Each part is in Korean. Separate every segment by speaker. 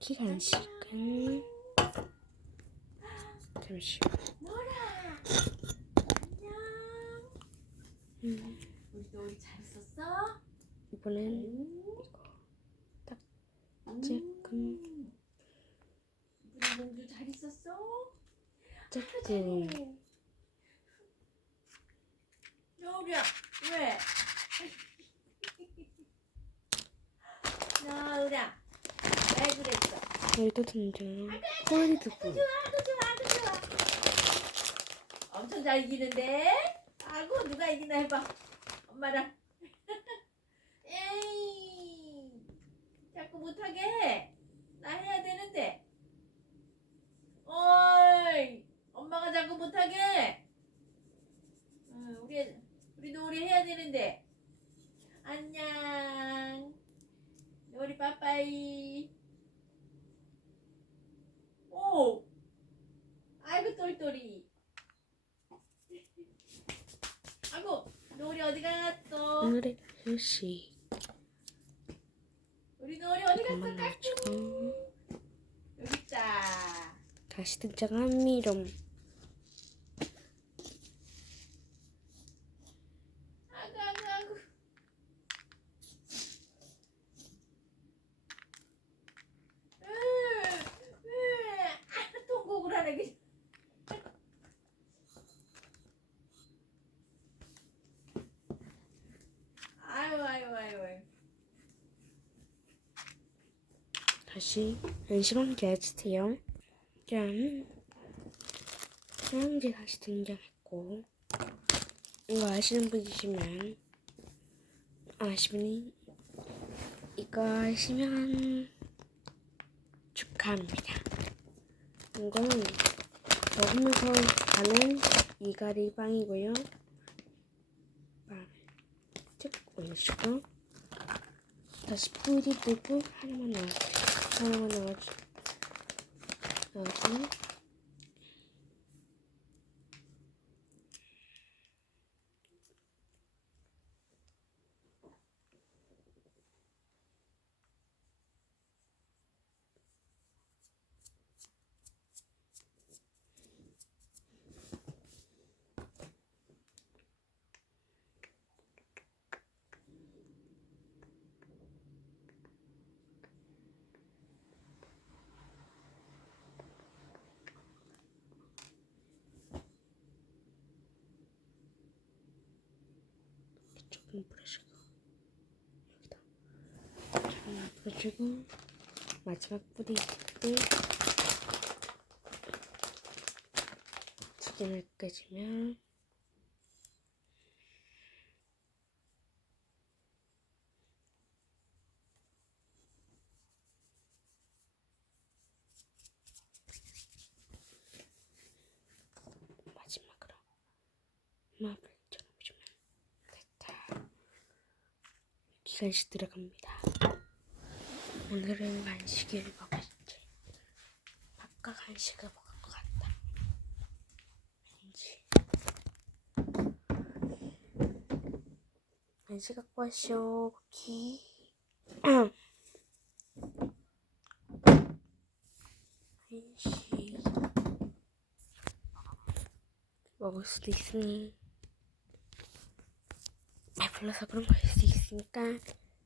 Speaker 1: 쿠키 간식은 잠시
Speaker 2: 노라 안녕
Speaker 1: 음,
Speaker 2: 우리 놀이 잘 있었어?
Speaker 1: 이번엔
Speaker 2: 음.
Speaker 1: 딱
Speaker 2: 음.
Speaker 1: 조금
Speaker 2: 잘 있었어?
Speaker 1: 조금
Speaker 2: 여우야 왜? 왜
Speaker 1: 여기도 등장
Speaker 2: 아구 좋아 엄청 잘 이기는데? 아구 누가 이기나 해봐. 엄마랑. 에이 자꾸 못하게 해 나 해야 되는데. 어이 엄마가 자꾸 못하게 해. 응, 우리 우리 놀이 해야 되는데. 안녕. 놀이 빠빠이 오 아이고 똘똘이 아이고 놀이 어디 갔어?
Speaker 1: 오늘의 휴식
Speaker 2: 우리 놀이 어디 갔어? 까꿍 여기 있다.
Speaker 1: 다시 등장한 미럼
Speaker 2: 아구 아구 아구 으, 으, 아, 통곡을 하네 그냥. 아유 아유 아유 아유
Speaker 1: 다시 안심한 게스트요. 짠 사랑제 다시 등장했고 이거 아시는 분이시면 아시면 이거 아시면 축하합니다. 이건 먹으면서 가는 이가리 빵이고요. 빵쭉 올려주고 다시 뿌리 두부 하나만 넣어주세요 하나만 조금 뿌려주고 여기다 조금 뿌려주고 마지막 뿌리 두 개를 끄지면 마지막으로 마블 쳐놓으시면 됐다. 기간식 들어갑니다. 오늘은 간식을 먹었지. 아까 간식을 먹은 것 같다. 왠지. 간식 갖고 왔쇼, 쿠키. 간식. 먹을 수도 있으니. 배불러서 그런 거일 수도 있으니까.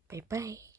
Speaker 1: 바이바이.